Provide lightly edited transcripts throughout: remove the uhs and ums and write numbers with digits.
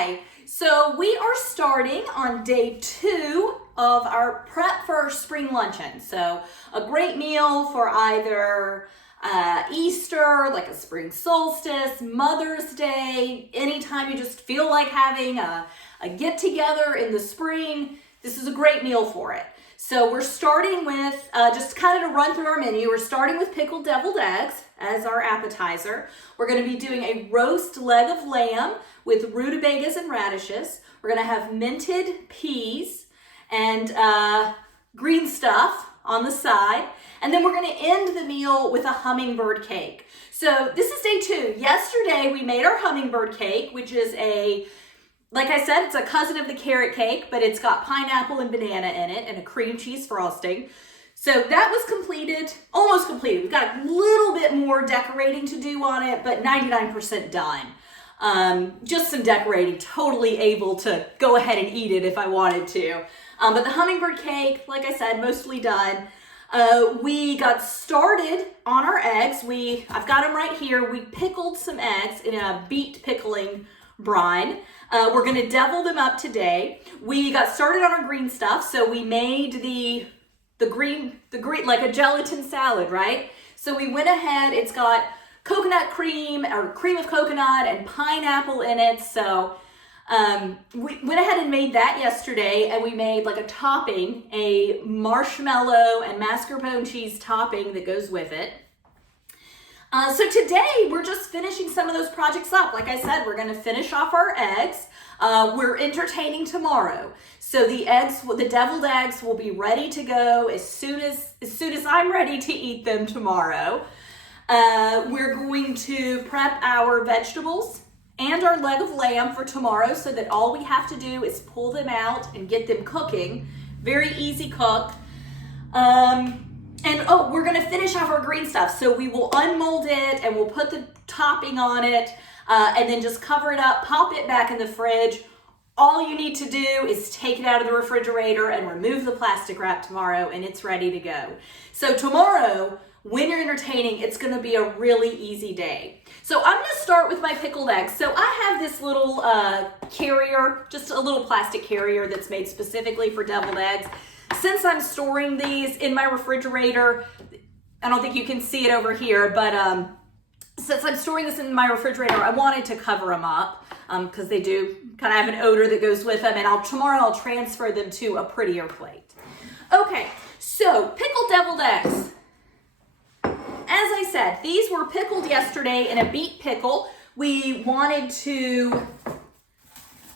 Hi, so we are starting on day 2 of our prep for our spring luncheon. So a great meal for either Easter, like a spring solstice, Mother's Day, anytime you just feel like having a get together in the spring. This is a great meal for it. So we're starting with, just kind of to run through our menu, we're starting with pickled deviled eggs as our appetizer. We're going to be doing a roast leg of lamb with rutabagas and radishes. We're going to have minted peas and green stuff on the side. And then we're going to end the meal with a hummingbird cake. So this is day 2. Yesterday we made our hummingbird cake, which is like I said, it's a cousin of the carrot cake, but it's got pineapple and banana in it and a cream cheese frosting. So that was completed, almost completed. We've got a little bit more decorating to do on it, but 99% done. Just some decorating, totally able to go ahead and eat it if I wanted to. But the hummingbird cake, like I said, mostly done. We got started on our eggs. I've got them right here. We pickled some eggs in a beet pickling brine. We're going to devil them up today. We got started on our green stuff, so we made the green like a gelatin salad, right? So we went ahead. It's got coconut cream or cream of coconut and pineapple in it. So we went ahead and made that yesterday, and we made like a topping, a marshmallow and mascarpone cheese topping that goes with it. So today we're just finishing some of those projects up. Like I said, we're going to finish off our eggs. We're entertaining tomorrow. So the deviled eggs will be ready to go as soon as I'm ready to eat them tomorrow. We're going to prep our vegetables and our leg of lamb for tomorrow so that all we have to do is pull them out and get them cooking. Very easy cook. And we're going to finish off our green stuff. So we will unmold it and we'll put the topping on it and then just cover it up, pop it back in the fridge. All you need to do is take it out of the refrigerator and remove the plastic wrap tomorrow, and it's ready to go. So tomorrow, when you're entertaining, it's going to be a really easy day. So I'm going to start with my pickled eggs. So I have this little carrier, just a little plastic carrier that's made specifically for deviled eggs. Since I'm storing these in my refrigerator, I don't think you can see it over here, but since I'm storing this in my refrigerator, I wanted to cover them up because they do kind of have an odor that goes with them, and tomorrow I'll transfer them to a prettier plate. Okay, so pickled deviled eggs. As I said, these were pickled yesterday in a beet pickle. We wanted to...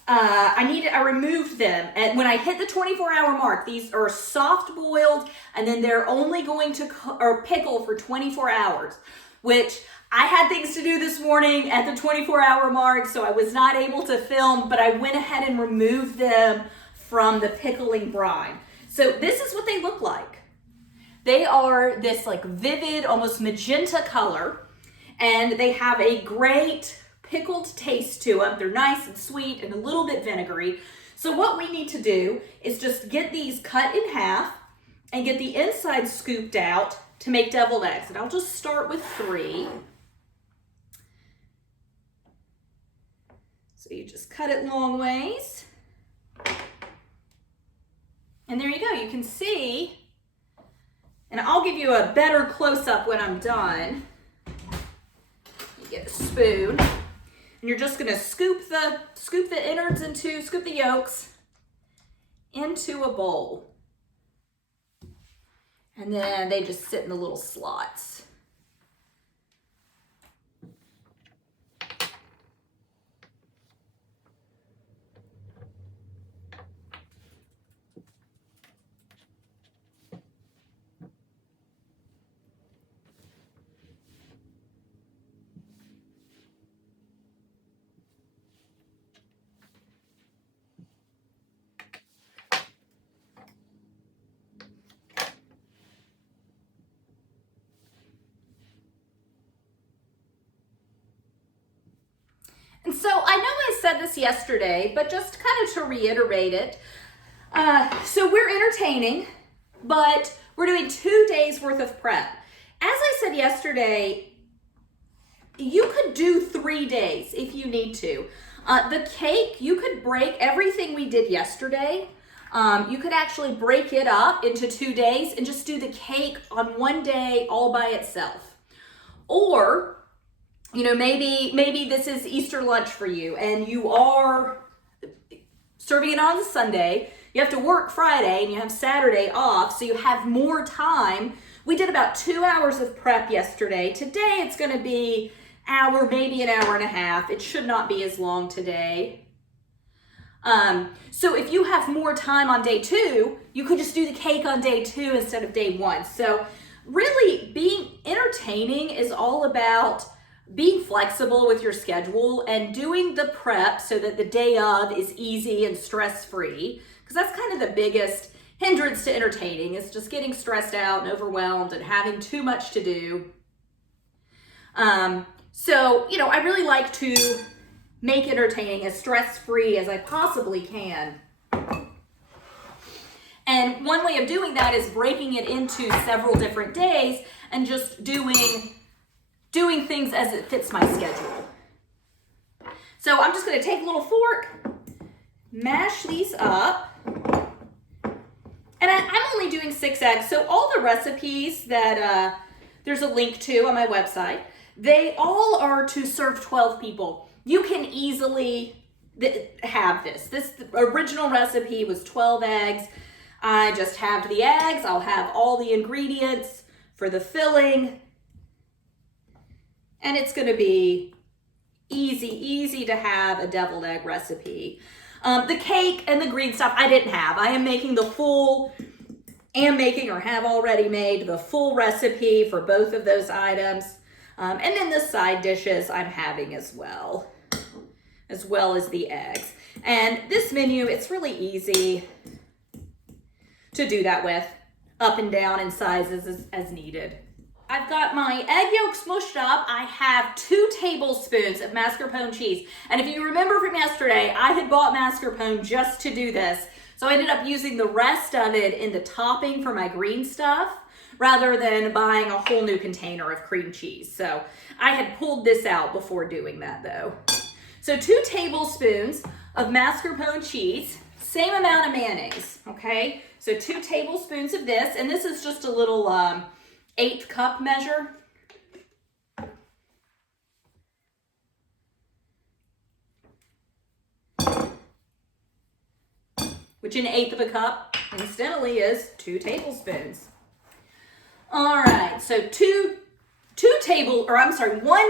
I removed them, and when I hit the 24-hour mark, these are soft boiled, and then they're only going to pickle for 24 hours, which I had things to do this morning at the 24-hour mark, so I was not able to film, but I went ahead and removed them from the pickling brine. So this is what they look like. They are this like vivid, almost magenta color, and they have a great pickled taste to them. They're nice and sweet and a little bit vinegary. So what we need to do is just get these cut in half and get the inside scooped out to make deviled eggs. And I'll just start with 3. So you just cut it long ways. And there you go. You can see, and I'll give you a better close-up when I'm done. You get a spoon. And you're just gonna scoop the innards scoop the yolks into a bowl. And then they just sit in the little slots. And so I know I said this yesterday, but just kind of to reiterate it. So we're entertaining, but we're doing 2 days worth of prep. As I said yesterday, you could do 3 days if you need to. The cake, you could break everything we did yesterday. You could actually break it up into 2 days and just do the cake on one day all by itself. Or, you know, maybe this is Easter lunch for you and you are serving it on a Sunday. You have to work Friday and you have Saturday off, so you have more time. We did about 2 hours of prep yesterday. Today it's going to be hour, maybe an hour and a half. It should not be as long today. So if you have more time on day 2, you could just do the cake on day 2 instead of day 1. So really being entertaining is all about being flexible with your schedule and doing the prep so that the day of is easy and stress-free, because that's kind of the biggest hindrance to entertaining, is just getting stressed out and overwhelmed and having too much to do. So, you know, I really like to make entertaining as stress-free as I possibly can. And one way of doing that is breaking it into several different days and just doing things as it fits my schedule. So I'm just going to take a little fork, mash these up. And I'm only doing 6 eggs. So all the recipes that there's a link to on my website, they all are to serve 12 people. You can easily have this. This original recipe was 12 eggs. I just halved the eggs. I'll have all the ingredients for the filling. And it's going to be easy to have a deviled egg recipe. The cake and the green stuff I didn't have. I am making the full, or have already made the full recipe for both of those items. And then the side dishes I'm having as well as the eggs. And this menu, it's really easy to do that with, up and down in sizes as needed. I've got my egg yolks mushed up. I have 2 tablespoons of mascarpone cheese. And if you remember from yesterday, I had bought mascarpone just to do this. So I ended up using the rest of it in the topping for my green stuff, rather than buying a whole new container of cream cheese. So I had pulled this out before doing that though. So 2 tablespoons of mascarpone cheese, same amount of mayonnaise, okay? So 2 tablespoons of this, and this is just a little 1/8 cup measure. Which in 1/8 of a cup incidentally is 2 tablespoons. All right, so 1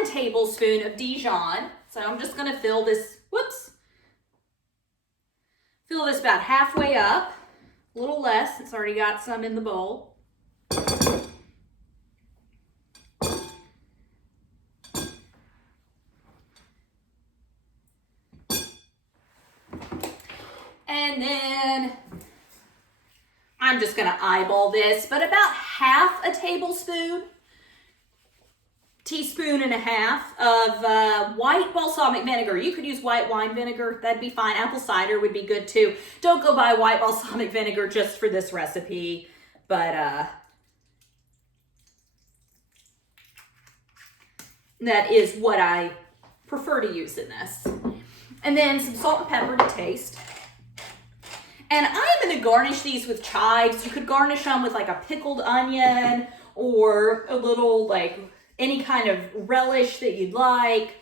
tablespoon of Dijon. So I'm just gonna fill this about halfway up, a little less, it's already got some in the bowl. And then I'm just gonna eyeball this, but about half a teaspoon and a half of white balsamic vinegar. You could use white wine vinegar, that'd be fine. Apple cider would be good too. Don't go buy white balsamic vinegar just for this recipe, but that is what I prefer to use in this. And then some salt and pepper to taste. And I'm going to garnish these with chives. You could garnish them with like a pickled onion or a little like any kind of relish that you'd like.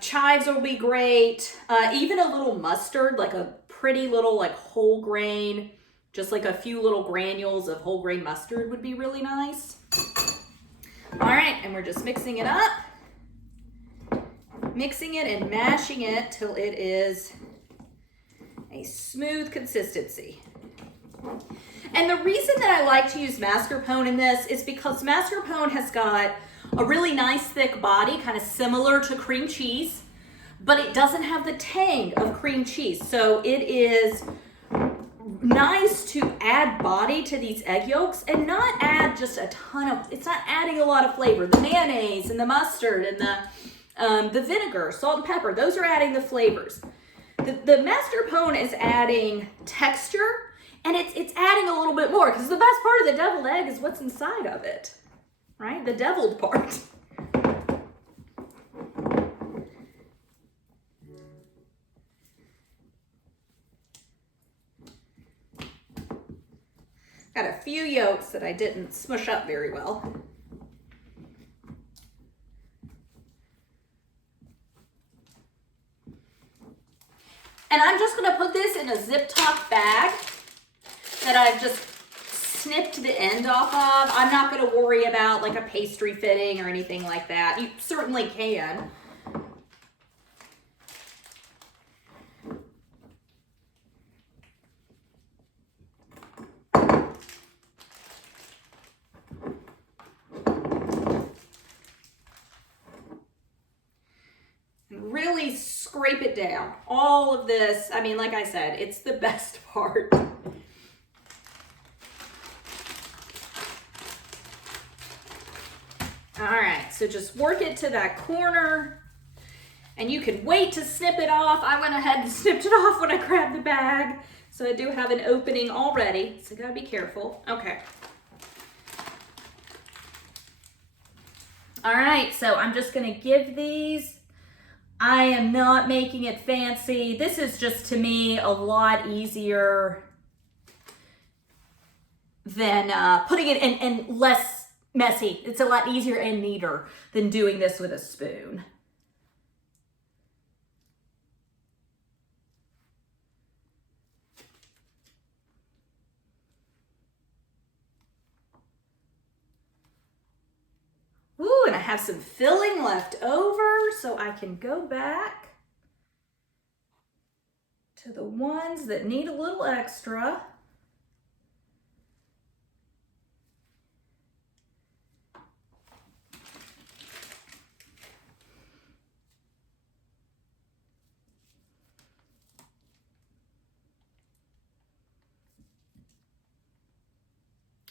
Chives will be great. Even a little mustard, like a pretty little like whole grain, just like a few little granules of whole grain mustard would be really nice. All right, and we're just mixing it up. Mixing it and mashing it till it is a smooth consistency. And the reason that I like to use mascarpone in this is because mascarpone has got a really nice thick body, kind of similar to cream cheese, but it doesn't have the tang of cream cheese. So it is nice to add body to these egg yolks and not add just a ton of, it's not adding a lot of flavor. The mayonnaise and the mustard and the vinegar, salt and pepper, those are adding the flavors. The mascarpone is adding texture, and it's adding a little bit more, because the best part of the deviled egg is what's inside of it, right? The deviled part. Got a few yolks that I didn't smush up very well. And I'm just gonna put this in a zip top bag that I've just snipped the end off of. I'm not gonna worry about like a pastry fitting or anything like that. You certainly can. Really scrape it down. All of this, I mean, like I said, it's the best part. All right, so just work it to that corner, and you can wait to snip it off. I went ahead and snipped it off when I grabbed the bag, so I do have an opening already, so gotta be careful. Okay. All right, so I'm just gonna give these, I am not making it fancy. This is just, to me, a lot easier than putting it in, and less messy. It's a lot easier and neater than doing this with a spoon. Ooh, and I have some filling left over, so I can go back to the ones that need a little extra.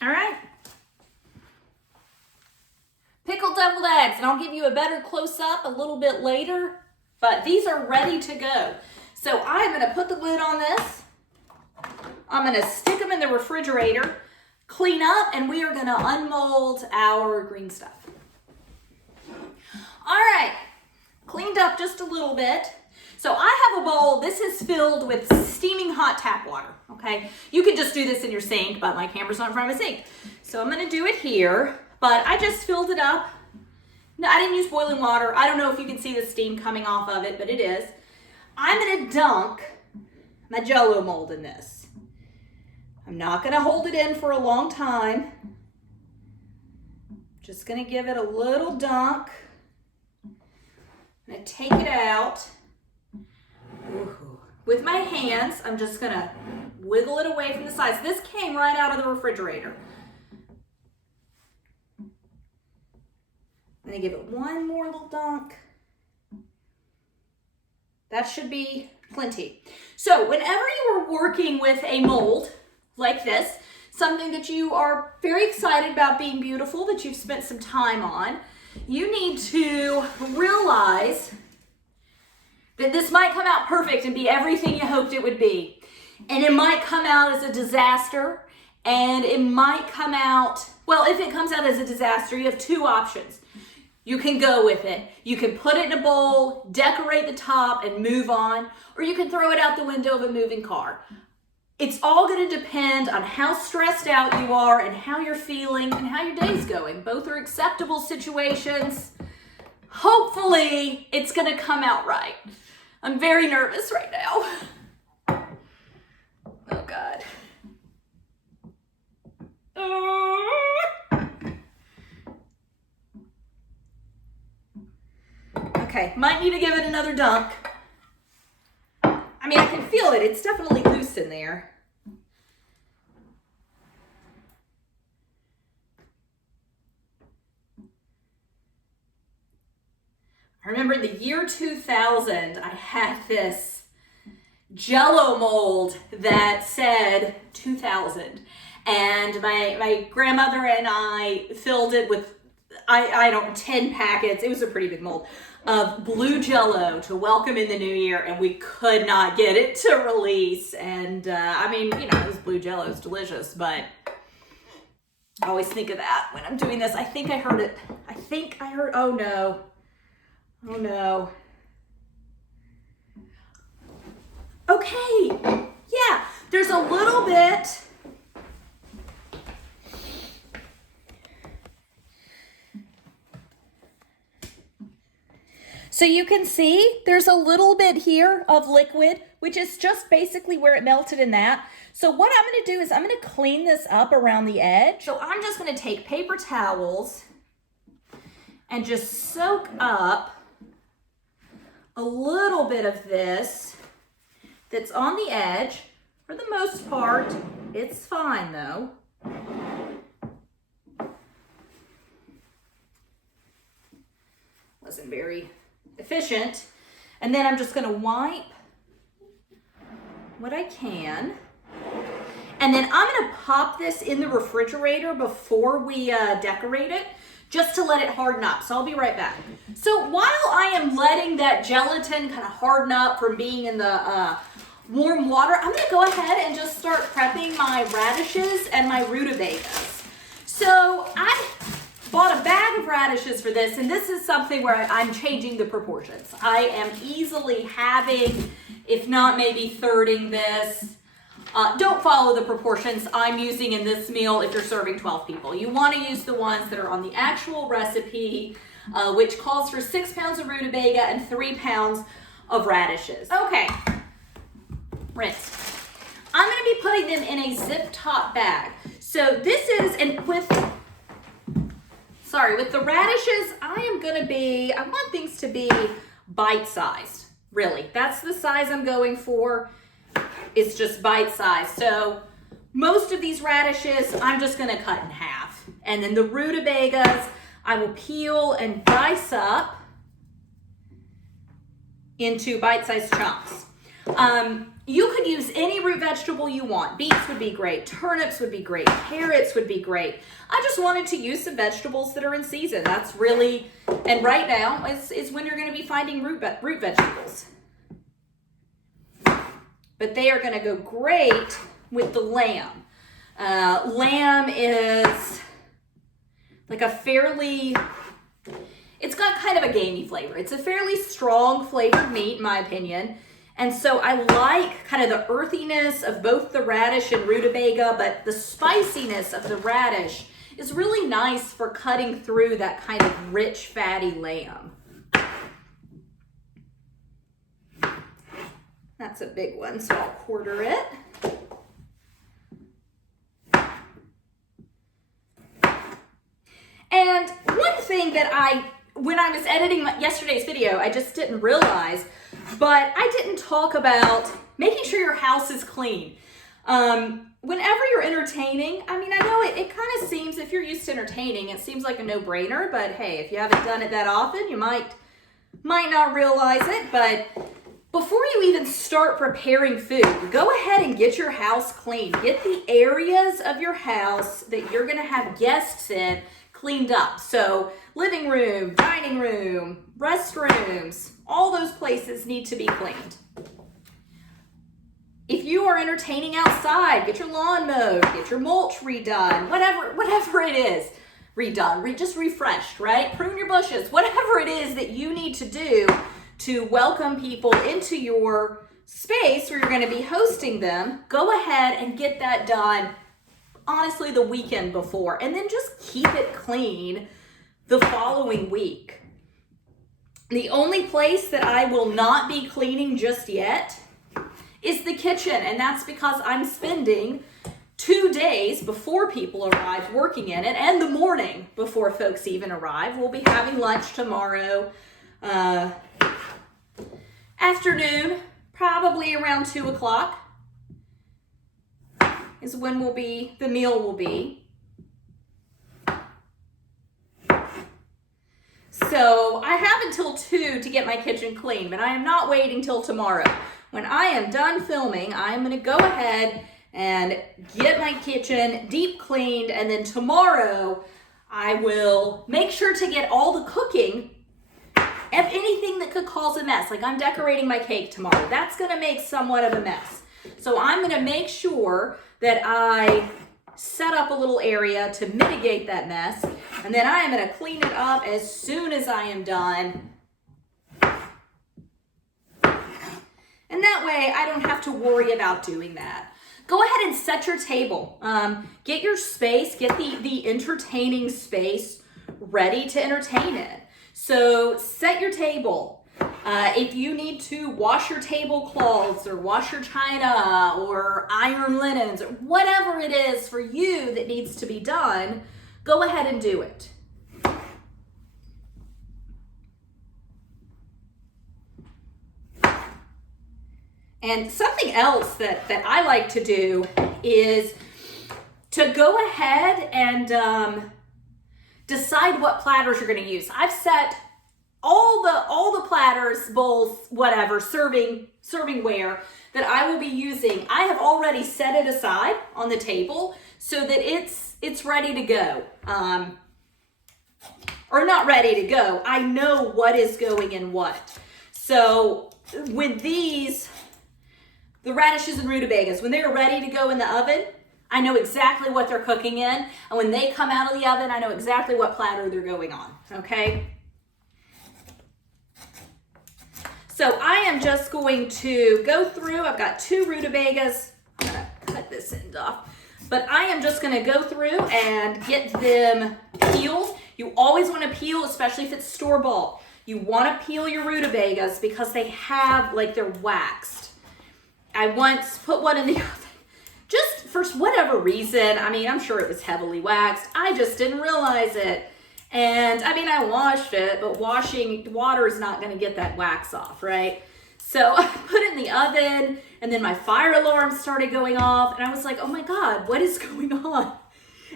All right. Pickled deviled eggs, and I'll give you a better close-up a little bit later, but these are ready to go. So I'm gonna put the lid on this. I'm gonna stick them in the refrigerator, clean up, and we are gonna unmold our green stuff. All right, cleaned up just a little bit. So I have a bowl, this is filled with steaming hot tap water, okay? You can just do this in your sink, but my camera's not in front of my sink. So I'm gonna do it here, but I just filled it up. No, I didn't use boiling water. I don't know if you can see the steam coming off of it, but it is. I'm gonna dunk my Jell-O mold in this. I'm not gonna hold it in for a long time. Just gonna give it a little dunk. I'm gonna take it out. Ooh. With my hands, I'm just gonna wiggle it away from the sides. This came right out of the refrigerator. I'm gonna give it one more little dunk. That should be plenty. So whenever you are working with a mold like this, something that you are very excited about being beautiful, that you've spent some time on, you need to realize that this might come out perfect and be everything you hoped it would be. And it might come out as a disaster, and it might come out, well, if it comes out as a disaster, you have two options. You can go with it. You can put it in a bowl, decorate the top, and move on, or you can throw it out the window of a moving car. It's all going to depend on how stressed out you are and how you're feeling and how your day's going. Both are acceptable situations. Hopefully, it's going to come out right. I'm very nervous right now. Oh, God. Okay, might need to give it another dunk. I mean, I can feel it. It's definitely loose in there. I remember in the year 2000, I had this Jell-O mold that said 2000. And my grandmother and I filled it with, I don't know, 10 packets. It was a pretty big mold of blue Jell-O to welcome in the new year, and we could not get it to release. And I mean, you know, this blue Jell-O is delicious, but I always think of that when I'm doing this. I think I heard it. Oh no. Oh no. Okay, yeah, there's a little bit So you can see there's a little bit here of liquid, which is just basically where it melted in that. So what I'm going to do is I'm going to clean this up around the edge. So I'm just going to take paper towels and just soak up a little bit of this that's on the edge. For the most part, it's fine though. Wasn't very efficient. And then I'm just going to wipe what I can. And then I'm going to pop this in the refrigerator before we decorate it, just to let it harden up. So I'll be right back. So while I am letting that gelatin kind of harden up from being in the warm water, I'm going to go ahead and just start prepping my radishes and my rutabagas. So I bought a bag of radishes for this, and this is something where I'm changing the proportions. I am easily halving, if not maybe thirding this. Don't follow the proportions I'm using in this meal if you're serving 12 people. You want to use the ones that are on the actual recipe, which calls for 6 pounds of rutabaga and 3 pounds of radishes. Okay, rinse. I'm going to be putting them in a zip top bag. So this is, and with the radishes, I want things to be bite-sized, really. That's the size I'm going for. It's just bite-sized. So most of these radishes, I'm just gonna cut in half. And then the rutabagas, I will peel and dice up into bite-sized chunks. You could use any root vegetable you want. Beets would be great, turnips would be great, carrots would be great. I just wanted to use some vegetables that are in season. That's really, and right now is when you're gonna be finding root vegetables. But they are gonna go great with the lamb. Lamb is like it's got kind of a gamey flavor. It's a fairly strong flavored meat in my opinion. And so I like kind of the earthiness of both the radish and rutabaga, but the spiciness of the radish is really nice for cutting through that kind of rich, fatty lamb. That's a big one, so I'll quarter it. And one thing that when I was editing yesterday's video, I just didn't realize, but I didn't talk about making sure your house is clean. Whenever you're entertaining, I mean, I know it kind of seems, if you're used to entertaining, it seems like a no-brainer, but hey, if you haven't done it that often, you might not realize it, but before you even start preparing food, go ahead and get your house clean. Get the areas of your house that you're gonna have guests in cleaned up. So living room, dining room, restrooms, all those places need to be cleaned. If you are entertaining outside, get your lawn mowed, get your mulch redone, whatever it is, redone, just refreshed, right? Prune your bushes, whatever it is that you need to do to welcome people into your space where you're going to be hosting them, go ahead and get that done, honestly, the weekend before, and then just keep it clean the following week. The only place that I will not be cleaning just yet is the kitchen, and that's because I'm spending 2 days before people arrive working in it, and the morning before folks even arrive. We'll be having lunch tomorrow afternoon, probably around 2 o'clock is when the meal will be. So I have until 2 to get my kitchen clean, but I am not waiting till tomorrow. When I am done filming, I'm gonna go ahead and get my kitchen deep cleaned, and then tomorrow I will make sure to get all the cooking of anything that could cause a mess. Like I'm decorating my cake tomorrow. That's gonna make somewhat of a mess. So I'm gonna make sure that I set up a little area to mitigate that mess, and then I am gonna clean it up as soon as I am done. And that way I don't have to worry about doing that. Go ahead and set your table. Get your space, get the entertaining space ready to entertain it. So set your table. If you need to wash your tablecloths or wash your china or iron linens or whatever it is for you that needs to be done, go ahead and do it. And something else that I like to do is to go ahead and decide what platters you're going to use. I've set all the platters, bowls, whatever, servingware that I will be using. I have already set it aside on the table so that it's ready to go. Or not ready to go. I know what is going in what. So with these, the radishes and rutabagas, when they're ready to go in the oven, I know exactly what they're cooking in. And when they come out of the oven, I know exactly what platter they're going on, okay? So I am just going to go through, I've got 2 rutabagas. I'm gonna cut this end off. But I am just gonna go through and get them peeled. You always wanna peel, especially if it's store-bought. You wanna peel your rutabagas because they have, like, they're waxed. I once put one in the oven, just for whatever reason. I mean, I'm sure it was heavily waxed. I just didn't realize it. And I mean, I washed it, but washing water is not gonna get that wax off, right? So I put it in the oven, and then my fire alarm started going off, and I was like, oh my God, what is going on?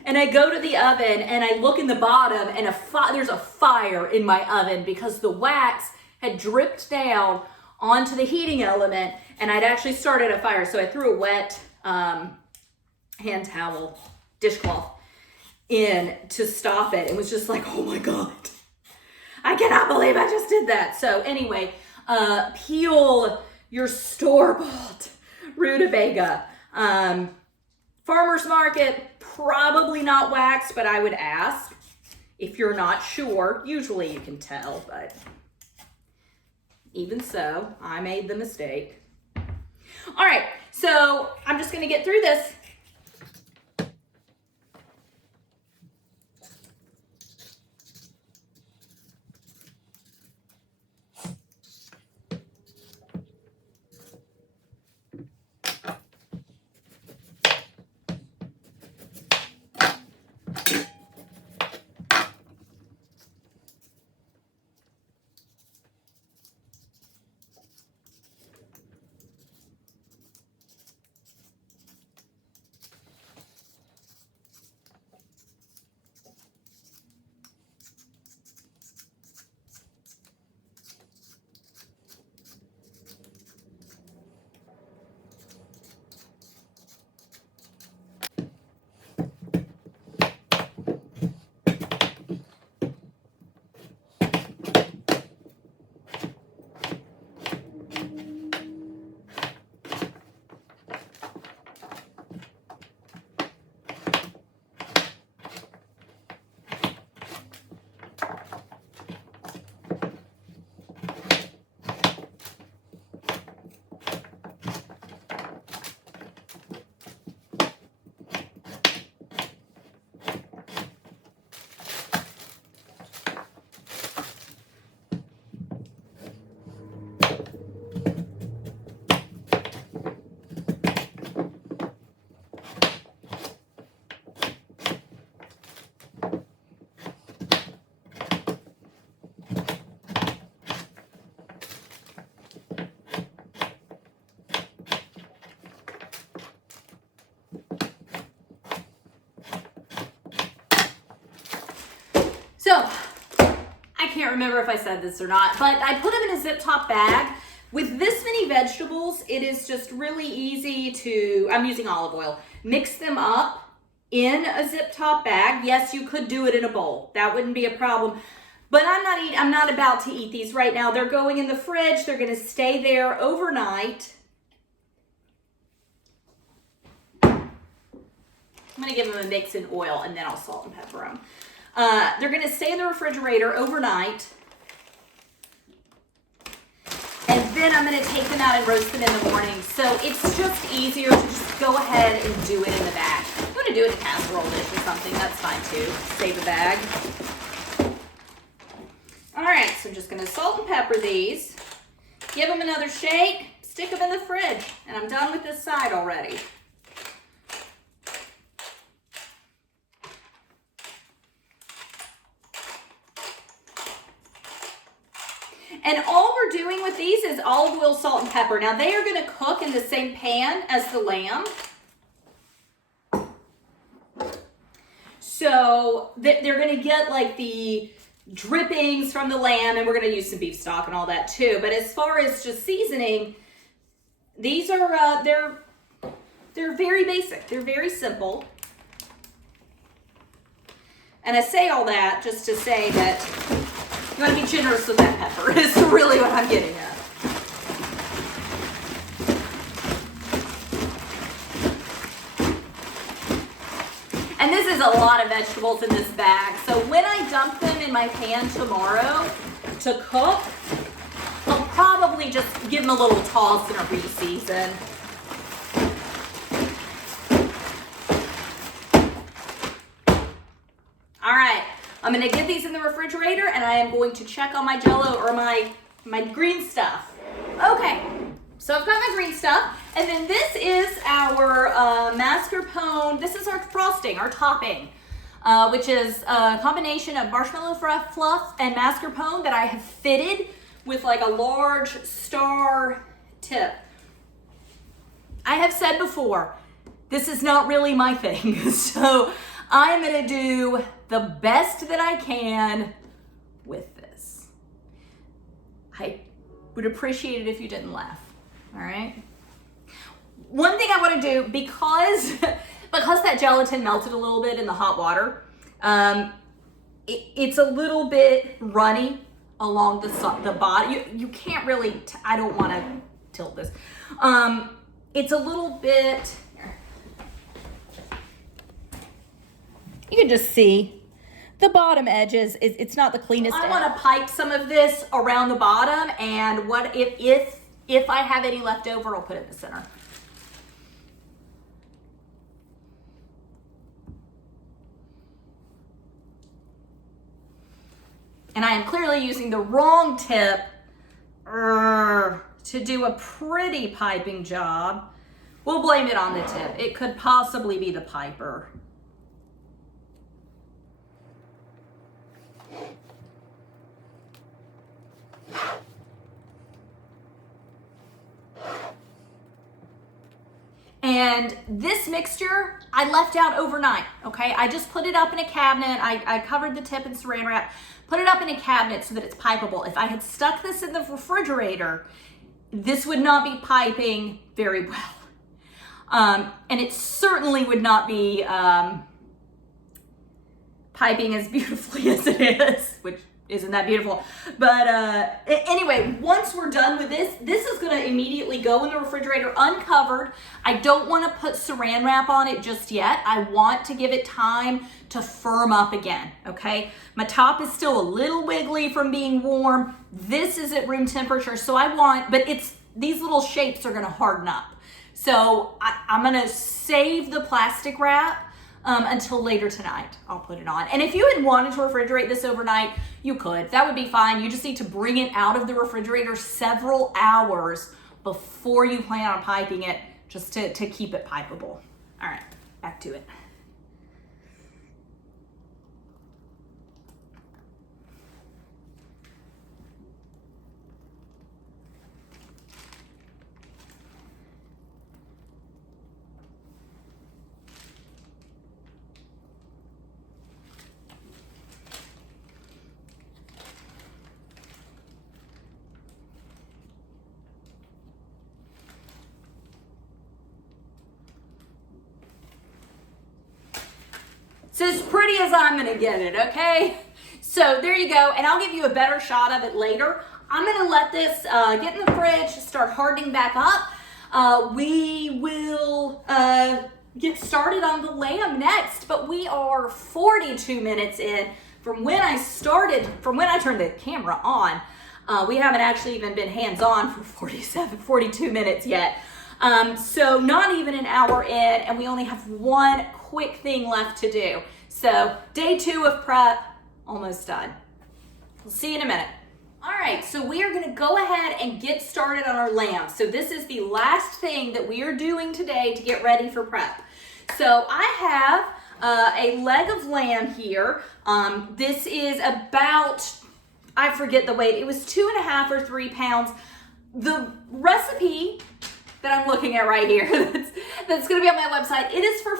And I go to the oven, and I look in the bottom, and there's a fire in my oven because the wax had dripped down onto the heating element, and I'd actually started a fire. So I threw a wet hand towel, dishcloth, in to stop it. It was just like, oh my God, I cannot believe I just did that. So anyway, peel your store-bought rutabaga. Farmer's market, probably not waxed, but I would ask if you're not sure. Usually you can tell, but even so, I made the mistake. All right, so I'm just gonna get through this. So, I can't remember if I said this or not, but I put them in a zip top bag. With this many vegetables, it is just really easy to, I'm using olive oil, mix them up in a zip top bag. Yes, you could do it in a bowl. That wouldn't be a problem. But I'm not about to eat these right now. They're going in the fridge. They're going to stay there overnight. I'm going to give them a mix in oil, and then I'll salt and pepper them. They're going to stay in the refrigerator overnight. And then I'm going to take them out and roast them in the morning. So it's just easier to just go ahead and do it in the bag. If you want to do it in a casserole dish or something, that's fine too. Save a bag. All right, so I'm just going to salt and pepper these. Give them another shake, stick them in the fridge, and I'm done with this side already. And all we're doing with these is olive oil, salt, and pepper. Now they are going to cook in the same pan as the lamb. So they're going to get like the drippings from the lamb, and we're going to use some beef stock and all that too. But as far as just seasoning, these are, they're very basic. They're very simple. And I say all that just to say that you want to be generous with that pepper is really what I'm getting at. And this is a lot of vegetables in this bag. So when I dump them in my pan tomorrow to cook, I'll probably just give them a little toss and a re-season. All right, I'm gonna get these in the refrigerator and I am going to check on my Jell-O or my green stuff. Okay, so I've got my green stuff, and then this is our mascarpone. This is our frosting, our topping, which is a combination of marshmallow fluff and mascarpone that I have fitted with like a large star tip. I have said before, this is not really my thing, so I'm gonna do the best that I can with this. I would appreciate it if you didn't laugh, all right? One thing I wanna do, because that gelatin melted a little bit in the hot water, it's a little bit runny along the bottom. You can't really, I don't wanna tilt this. It's a little bit, you can just see the bottom edges. It's not the cleanest. I want to pipe some of this around the bottom, and what if I have any left over, I'll put it in the center. And I am clearly using the wrong tip to do a pretty piping job. We'll blame it on the tip. It could possibly be the piper. And this mixture, I left out overnight, okay? I just put it up in a cabinet. I covered the tip in saran wrap, put it up in a cabinet so that it's pipeable. If I had stuck this in the refrigerator, this would not be piping very well. And it certainly would not be piping as beautifully as it is, which isn't that beautiful. But anyway, once we're done with this, this is gonna immediately go in the refrigerator uncovered. I don't wanna put saran wrap on it just yet. I want to give it time to firm up again, okay? My top is still a little wiggly from being warm. This is at room temperature, so but these little shapes are gonna harden up. So I'm gonna save the plastic wrap until later tonight. I'll put it on. And if you had wanted to refrigerate this overnight, you could. That would be fine. You just need to bring it out of the refrigerator several hours before you plan on piping it, just to keep it pipeable. All right, back to it. It's as pretty as I'm gonna get it, okay? So there you go, and I'll give you a better shot of it later. I'm gonna let this get in the fridge, start hardening back up. We will get started on the lamb next, but we are 42 minutes in from when I turned the camera on. We haven't actually even been hands-on for 42 minutes yet. So not even an hour in, and we only have one quick thing left to do. So day 2 of prep, almost done. We'll see you in a minute. All right, so we are gonna go ahead and get started on our lamb. So this is the last thing that we are doing today to get ready for prep. So I have a leg of lamb here. This is about, I forget the weight, it was 2.5 or 3 pounds. The recipe that I'm looking at right here, that's gonna be on my website, it is for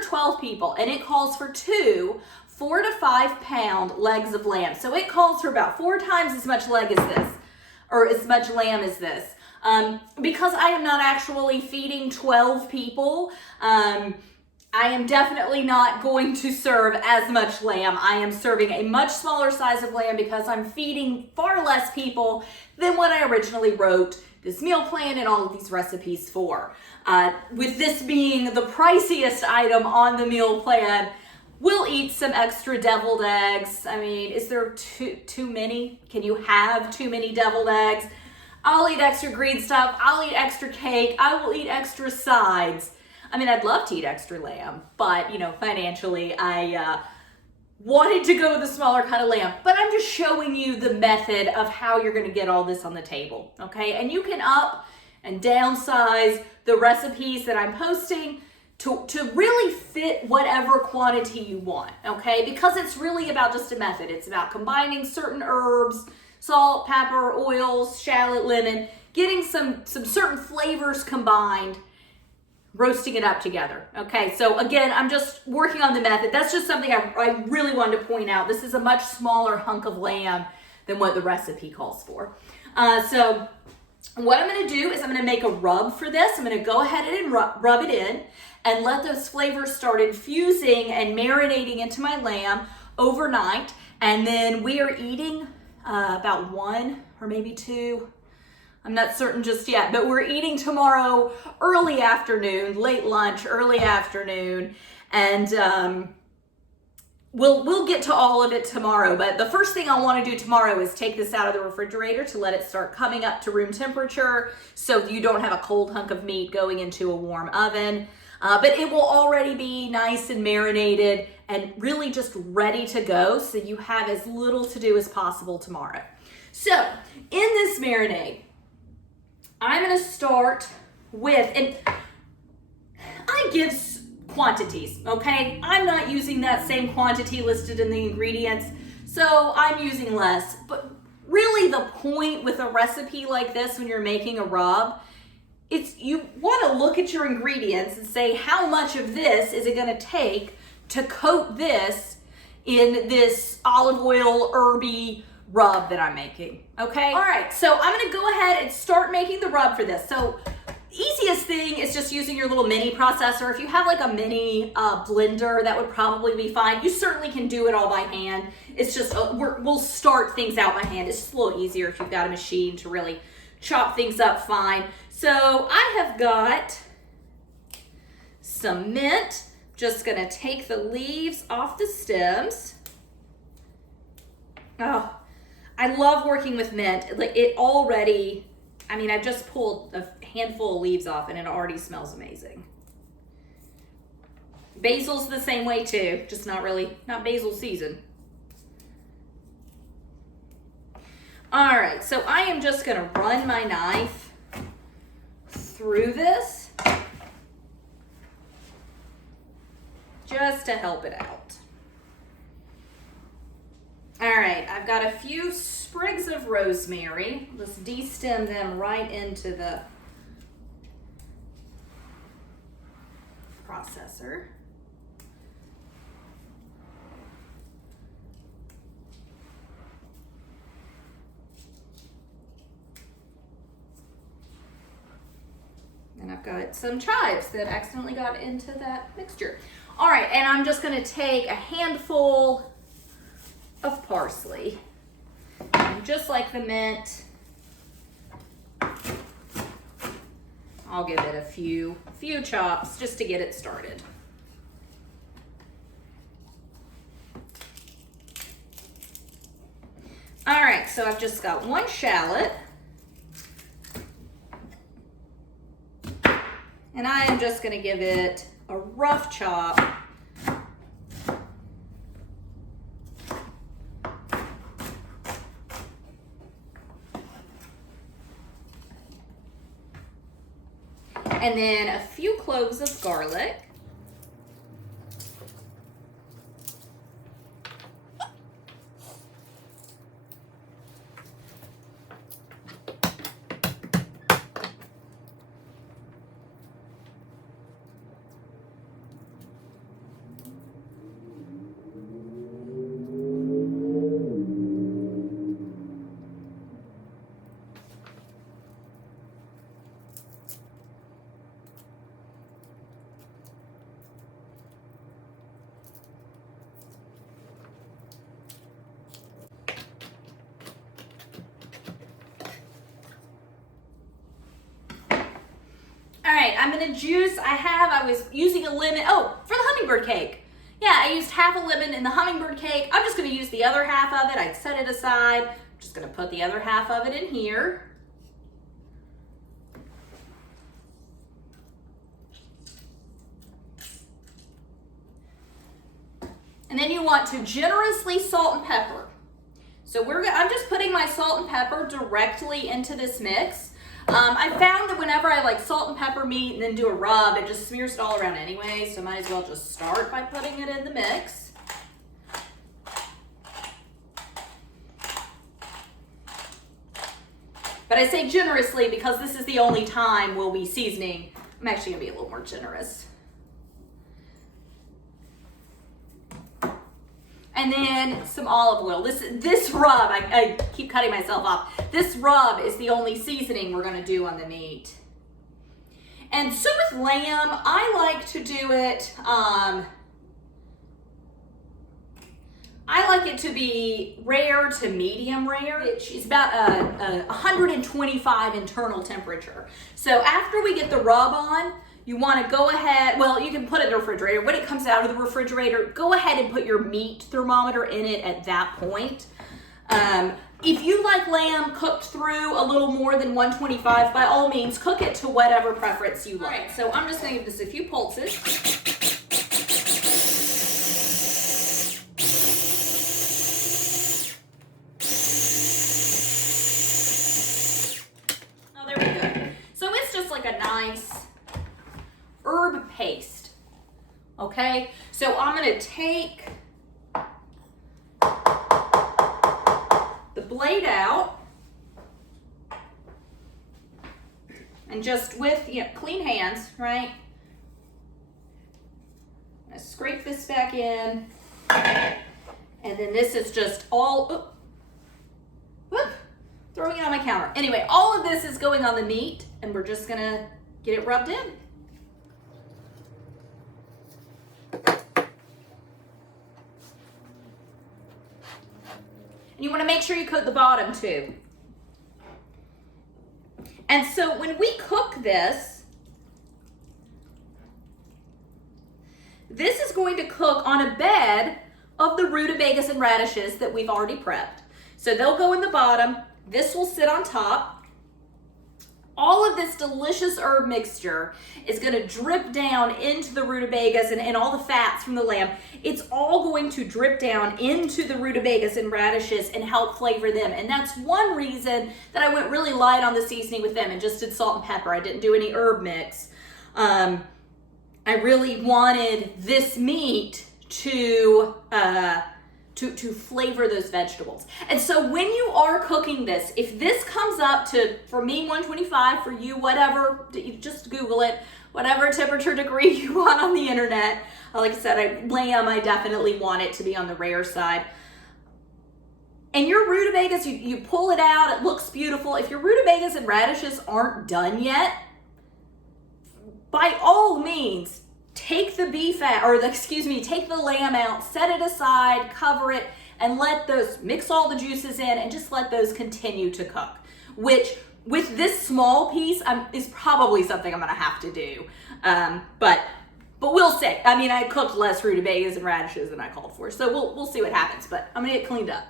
12 people, and it calls for 2 4 to 5 pound legs of lamb. So it calls for about 4 times as much leg as this, or as much lamb as this. Because I am not actually feeding 12 people, I am definitely not going to serve as much lamb. I am serving a much smaller size of lamb because I'm feeding far less people than what I originally wrote this meal plan and all of these recipes for. With this being the priciest item on the meal plan, we'll eat some extra deviled eggs. I mean, is there too many? Can you have too many deviled eggs? I'll eat extra green stuff. I'll eat extra cake. I will eat extra sides. I mean, I'd love to eat extra lamb, but you know, financially, I wanted to go with a smaller cut of lamb. But I'm just showing you the method of how you're gonna get all this on the table, okay? And you can up and downsize the recipes that I'm posting to really fit whatever quantity you want, okay? Because it's really about just a method. It's about combining certain herbs, salt, pepper, oils, shallot, lemon, getting some certain flavors combined, roasting it up together, okay? So again, I'm just working on the method. That's just something I really wanted to point out. This is a much smaller hunk of lamb than what the recipe calls for. So what I'm gonna do is I'm gonna make a rub for this. I'm gonna go ahead and rub it in and let those flavors start infusing and marinating into my lamb overnight. And then we are eating about 1 or maybe 2. I'm not certain just yet, but we're eating tomorrow early afternoon, late lunch, early afternoon. And we'll get to all of it tomorrow. But the first thing I want to do tomorrow is take this out of the refrigerator to let it start coming up to room temperature so you don't have a cold hunk of meat going into a warm oven. But it will already be nice and marinated and really just ready to go so you have as little to do as possible tomorrow. So in this marinade, I'm gonna start with, and I give quantities, okay? I'm not using that same quantity listed in the ingredients, so I'm using less. But really the point with a recipe like this when you're making a rub, it's you want to look at your ingredients and say, how much of this is it going to take to coat this in this olive oil herby rub that I'm making, okay? All right, so I'm going to go ahead and start making the rub for this. So easiest thing is just using your little mini processor. If you have like a mini blender, that would probably be fine. You certainly can do it all by hand. It's just, we'll start things out by hand. It's just a little easier if you've got a machine to really chop things up fine. So I have got some mint. Just gonna take the leaves off the stems. Oh, I love working with mint. Like it already, I mean, I've just pulled a handful of leaves off and it already smells amazing. Basil's the same way too, just not basil season. All right, so I am just gonna run my knife through this just to help it out. All right, I've got a few sprigs of rosemary. Let's de-stem them right into the processor. And I've got some chives that accidentally got into that mixture. All right, and I'm just gonna take a handful of parsley. And just like the mint, I'll give it a few chops just to get it started. All right, so I've just got 1 shallot. And I am just gonna give it a rough chop. And then a few cloves of garlic. All right, I'm gonna juice. I was using a lemon. Oh, for the hummingbird cake. Yeah, I used half a lemon in the hummingbird cake. I'm just gonna use the other half of it. I set it aside. I'm just gonna put the other half of it in here. And then you want to generously salt and pepper. So I'm just putting my salt and pepper directly into this mix. I found that whenever I like salt and pepper meat and then do a rub, it just smears it all around anyway, so might as well just start by putting it in the mix. But I say generously because this is the only time we'll be seasoning. I'm actually gonna be a little more generous. And then some olive oil. This rub, I keep cutting myself off. This rub is the only seasoning we're gonna do on the meat. And so with lamb, I like to do it, I like it to be rare to medium rare. It's about 125 internal temperature. So after we get the rub on, you want to go ahead, well, you can put it in the refrigerator. When it comes out of the refrigerator, go ahead and put your meat thermometer in it at that point. If you like lamb cooked through a little more than 125, by all means, cook it to whatever preference you like. All right, so I'm just going to give this a few pulses. Oh, there we go. So it's just like a nice herb paste, okay? So I'm gonna take the blade out and just with clean hands, right? I'm gonna scrape this back in, and then this is just all, throwing it on my counter. Anyway, all of this is going on the meat, and we're just gonna get it rubbed in. And you want to make sure you coat the bottom too. And so when we cook this is going to cook on a bed of the rutabagas and radishes that we've already prepped. So they'll go in the bottom. This will sit on top. All of this delicious herb mixture is going to drip down into the rutabagas and all the fats from the lamb. It's all going to drip down into the rutabagas and radishes and help flavor them. And that's one reason that I went really light on the seasoning with them and just did salt and pepper. I didn't do any herb mix. I really wanted this meat to flavor those vegetables. And so when you are cooking this, if this comes up to, for me, 125, for you, whatever, you just Google it, whatever temperature degree you want on the internet. Like I said, lamb, I definitely want it to be on the rare side. And your rutabagas, you pull it out, it looks beautiful. If your rutabagas and radishes aren't done yet, by all means, take the take the lamb out, set it aside, cover it, and mix all the juices in and just let those continue to cook. Which, with this small piece, is probably something I'm gonna have to do. But we'll see. I mean, I cooked less rutabagas and radishes than I called for, so we'll see what happens, but I'm gonna get cleaned up.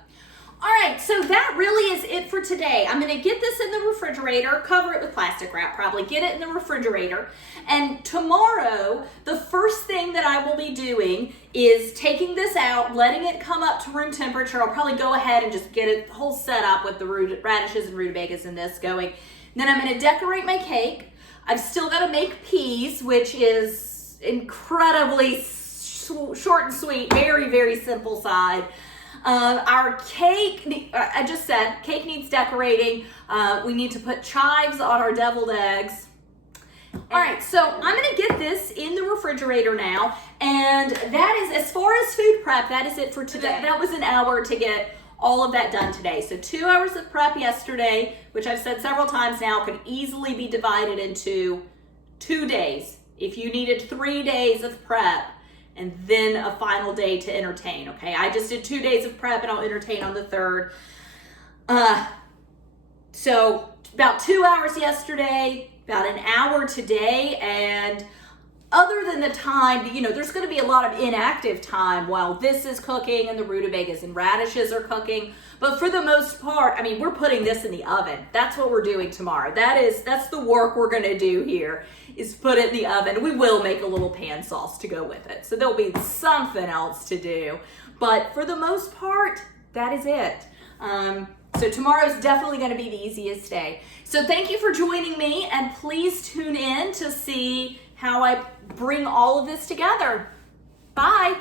All right, so that really is it for today. I'm gonna get this in the refrigerator, cover it with plastic wrap, probably get it in the refrigerator. And tomorrow, the first thing that I will be doing is taking this out, letting it come up to room temperature. I'll probably go ahead and just get it whole set up with the radishes and rutabagas in this going. Then I'm gonna decorate my cake. I've still gotta make peas, which is incredibly short and sweet, very, very simple side. Our cake, I just said, cake needs decorating. We need to put chives on our deviled eggs. All right, so I'm gonna get this in the refrigerator now, and that is, as far as food prep, that is it for today. That was an hour to get all of that done today. So 2 hours of prep yesterday, which I've said several times now, could easily be divided into 2 days. If you needed 3 days of prep, and then a final day to entertain, okay? I just did 2 days of prep and I'll entertain on the third. So about 2 hours yesterday, about an hour today, and other than the time, you know, there's gonna be a lot of inactive time while this is cooking and the rutabagas and radishes are cooking. But for the most part, I mean, we're putting this in the oven. That's what we're doing tomorrow. That's the work we're gonna do here, is put it in the oven. We will make a little pan sauce to go with it. So there'll be something else to do. But for the most part, that is it. So tomorrow's definitely gonna be the easiest day. So thank you for joining me, and please tune in to see how I bring all of this together. Bye.